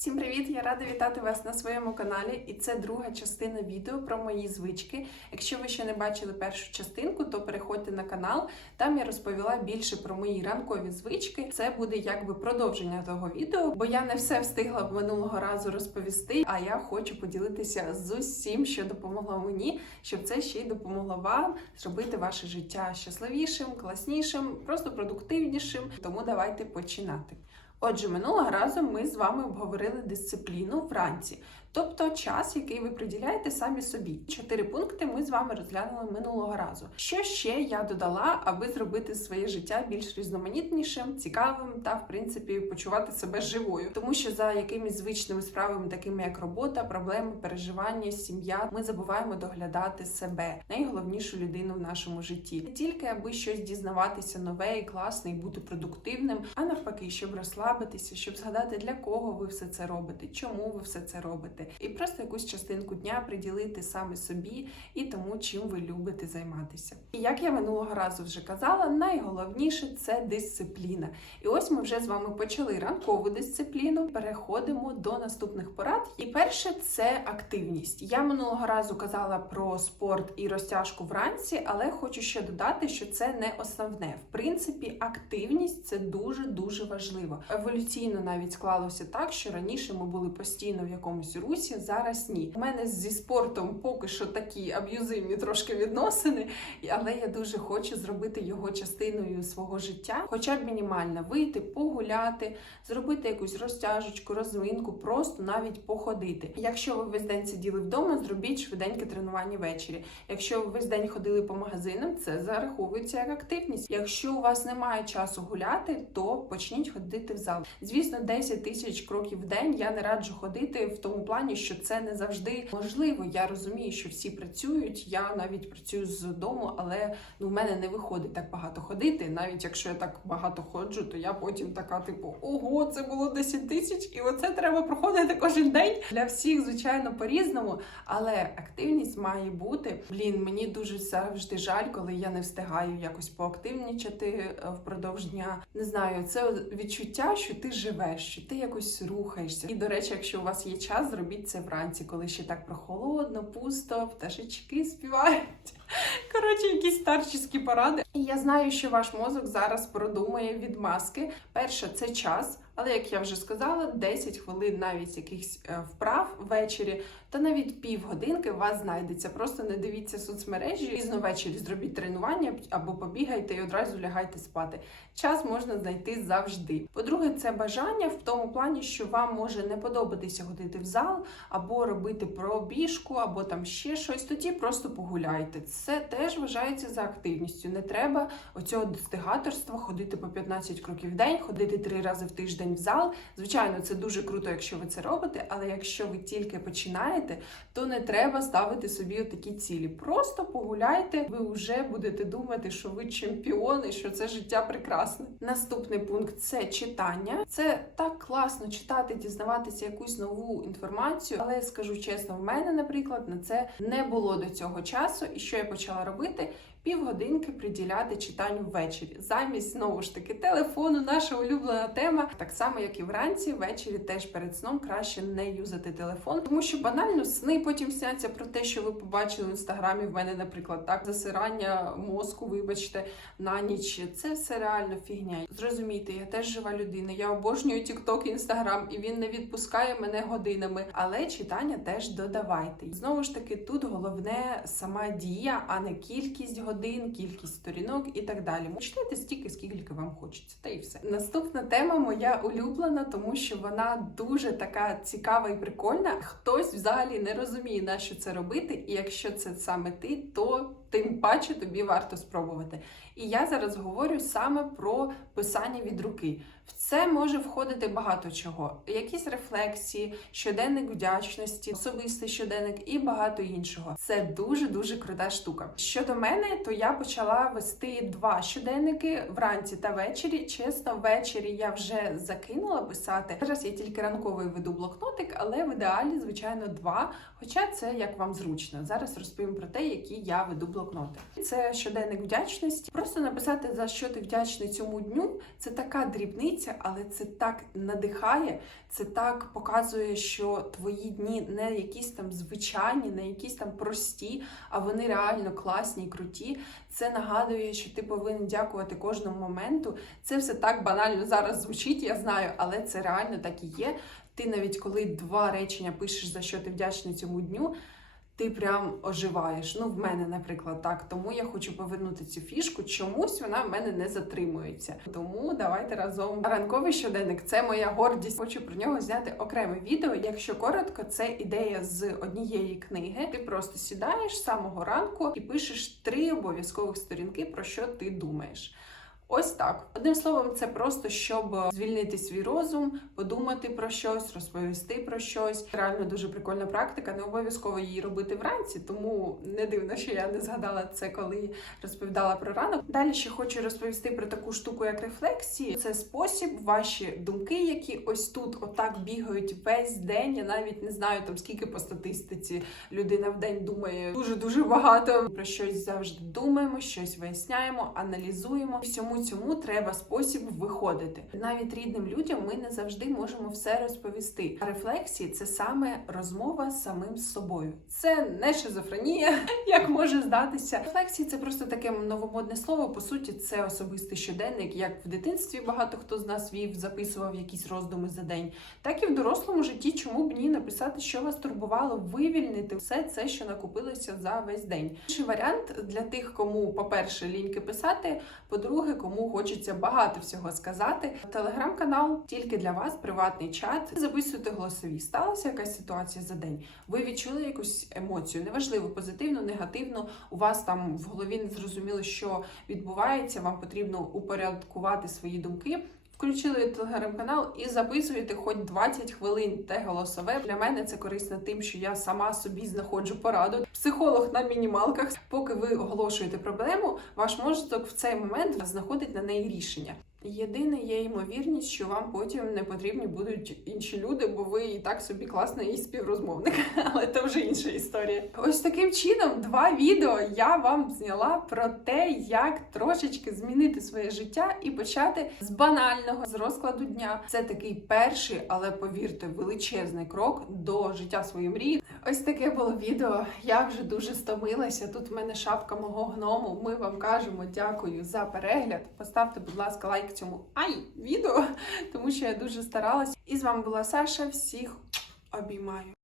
Всім привіт! Я рада вітати вас на своєму каналі, і це друга частина відео про мої звички. Якщо ви ще не бачили першу частинку, то переходьте на канал. Там я розповіла більше про мої ранкові звички. Це буде якби продовження того відео, бо я не все встигла минулого разу розповісти. А я хочу поділитися з усім, що допомогло мені, щоб це ще й допомогло вам зробити ваше життя щасливішим, класнішим, просто продуктивнішим. Тому давайте починати. Отже, минулого разу ми з вами обговорили дисципліну вранці, тобто час, який ви приділяєте самі собі. Чотири пункти ми з вами розглянули минулого разу. Що ще я додала, аби зробити своє життя більш різноманітнішим, цікавим та, в принципі, почувати себе живою, тому що за якимись звичними справами, такими як робота, проблеми, переживання, сім'я, ми забуваємо доглядати себе, найголовнішу людину в нашому житті, не тільки аби щось дізнаватися нове і класне, і бути продуктивним, а навпаки, щоб розслабитися, щоб згадати для кого ви все це робите, чому ви все це робите, і просто якусь частинку дня приділити саме собі і тому, чим ви любите займатися. І як я минулого разу вже казала, найголовніше це дисципліна. І ось ми вже з вами почали ранкову дисципліну. Переходимо до наступних порад. І перше це активність. Я минулого разу казала про спорт і розтяжку вранці, але хочу ще додати, що це не основне. В принципі, активність це дуже дуже важливо. Еволюційно навіть склалося так, що раніше ми були постійно в якомусь русі, зараз ні. У мене зі спортом поки що такі аб'юзивні трошки відносини, але я дуже хочу зробити його частиною свого життя, хоча б мінімально вийти, погуляти, зробити якусь розтяжечку, розминку, просто навіть походити. Якщо ви весь день сиділи вдома, зробіть швиденьке тренування ввечері. Якщо ви весь день ходили по магазинам, це зараховується як активність. Якщо у вас немає часу гуляти, то почніть ходити в зал. Звісно, 10 тисяч кроків в день я не раджу ходити в тому плані, що це не завжди можливо. Я розумію, що всі працюють. Я навіть працюю з дому, але ну в мене не виходить так багато ходити. Навіть якщо я так багато ходжу, то я потім така, типу, ого, це було 10 тисяч, і оце треба проходити кожен день. Для всіх, звичайно, по-різному, але активність має бути. Блін, мені дуже завжди жаль, коли я не встигаю якось поактивнічати е, впродовж дня. Не знаю, це відчуття, що ти живеш, що ти якось рухаєшся. І до речі, якщо у вас є час, зробіть це вранці, коли ще так прохолодно, пусто, пташечки співають. Коротше, якісь старчі поради. І я знаю, що ваш мозок зараз продумує відмазки. Перше, це час. Але як я вже сказала, 10 хвилин навіть якихось е, вправ ввечері, та навіть півгодинки у вас знайдеться. Просто не дивіться соцмережі, пізно ввечері зробіть тренування або побігайте і одразу лягайте спати. Час можна знайти завжди. По-друге, це бажання в тому плані, що вам може не подобатися ходити в зал, або робити пробіжку, або там ще щось. Тоді просто погуляйте. Це теж вважається за активністю. Не треба оцього достигаторства ходити по 15 кроків в день, ходити три рази в тиждень в зал. Звичайно, це дуже круто, якщо ви це робите, але якщо ви тільки починаєте, то не треба ставити собі такі цілі. Просто погуляйте, ви вже будете думати, що ви чемпіони, що це життя прекрасне. Наступний пункт це читання. Це так класно читати, дізнаватися якусь нову інформацію. Але скажу чесно, в мене, наприклад, на це не було до цього часу. І що я почала робити? Півгодинки приділяти читанню ввечері, замість знову ж таки телефону, наша улюблена тема. Так само, як і вранці, ввечері теж перед сном краще не юзати телефон, тому що банально сни потім сняться про те, що ви побачили в інстаграмі. В мене, наприклад, так засирання мозку, вибачте, на ніч. Це все реально фігня. Зрозумійте, я теж жива людина. Я обожнюю TikTok і Instagram, і він не відпускає мене годинами. Але читання теж додавайте. Знову ж таки, тут головне сама дія, а не кількість кількість сторінок і так далі. Читайте стільки, скільки вам хочеться, та і все. Наступна тема моя улюблена, тому що вона дуже така цікава і прикольна. Хтось взагалі не розуміє, на що це робити, і якщо це саме ти, то тим паче тобі варто спробувати. І я зараз говорю саме про писання від руки. В це може входити багато чого: якісь рефлексії, щоденник вдячності, особистий щоденник і багато іншого. Це дуже дуже крута штука. Щодо мене, то я почала вести два щоденники вранці та ввечері. Чесно, ввечері я вже закинула писати. Зараз я тільки ранковий веду блокнотик, але в ідеалі, звичайно, два. Хоча це як вам зручно. Зараз розповім про те, які я веду блокнотик блокноти. Це щоденник вдячності. Просто написати за що ти вдячний цьому дню. Це така дрібниця, але це так надихає. Це так показує, що твої дні не якісь там звичайні, не якісь там прості, а вони реально класні і круті. Це нагадує, що ти повинен дякувати кожному моменту. Це все так банально зараз звучить, я знаю, але це реально так і є. Ти навіть коли два речення пишеш, за що ти вдячний цьому дню. Ти прям оживаєш. Ну, в мене, наприклад, так. Тому я хочу повернути цю фішку. Чомусь вона в мене не затримується. Тому давайте разом. Ранковий щоденник це моя гордість. Хочу про нього зняти окреме відео. Якщо коротко, це ідея з однієї книги. Ти просто сідаєш з самого ранку і пишеш три обов'язкових сторінки, про що ти думаєш. Ось так. Одним словом, це просто щоб звільнити свій розум, подумати про щось, розповісти про щось. Реально дуже прикольна практика. Не обов'язково її робити вранці, тому не дивно, що я не згадала це, коли розповідала про ранок. Далі ще хочу розповісти про таку штуку, як рефлексії. Це спосіб, ваші думки, які ось тут отак бігають весь день. Я навіть не знаю там скільки по статистиці людина в день думає дуже дуже багато. Про щось завжди думаємо, щось виясняємо, аналізуємо. Всьому цьому треба спосіб виходити. Навіть рідним людям ми не завжди можемо все розповісти. А рефлексії це саме розмова з самим собою. Це не шизофренія, як може здатися. Рефлексії це просто таке новомодне слово. По суті, це особистий щоденник, як в дитинстві багато хто з нас вів, записував якісь роздуми за день, так і в дорослому житті. Чому б ні написати, що вас турбувало, вивільнити все це, що накопилося за весь день. Інший варіант для тих, кому, по-перше, ліньки писати, по-друге, кому хочеться багато всього сказати. Телеграм-канал тільки для вас, приватний чат. Записуйте голосові. Сталася якась ситуація за день. Ви відчули якусь емоцію, неважливо, позитивну, негативну. У вас там в голові не зрозуміло, що відбувається. Вам потрібно упорядкувати свої думки. Включили телеграм-канал і записуєте хоч 20 хвилин те голосове. Для мене це корисно тим, що я сама собі знаходжу пораду. Психолог на мінімалках. Поки ви оголошуєте проблему, ваш мозок в цей момент знаходить на неї рішення. Єдине є ймовірність, що вам потім не потрібні будуть інші люди, бо ви і так собі класний співрозмовник, але це вже інша історія. Ось таким чином, два відео я вам зняла про те, як трошечки змінити своє життя і почати з банального з розкладу дня. Це такий перший, але повірте, величезний крок до життя своєї мрії. Ось таке було відео. Я вже дуже стомилася. Тут в мене шапка мого гному. Ми вам кажемо дякую за перегляд. Поставте, будь ласка, лайк цьому ай відео, тому що я дуже старалась. І з вами була Саша. Всіх обіймаю.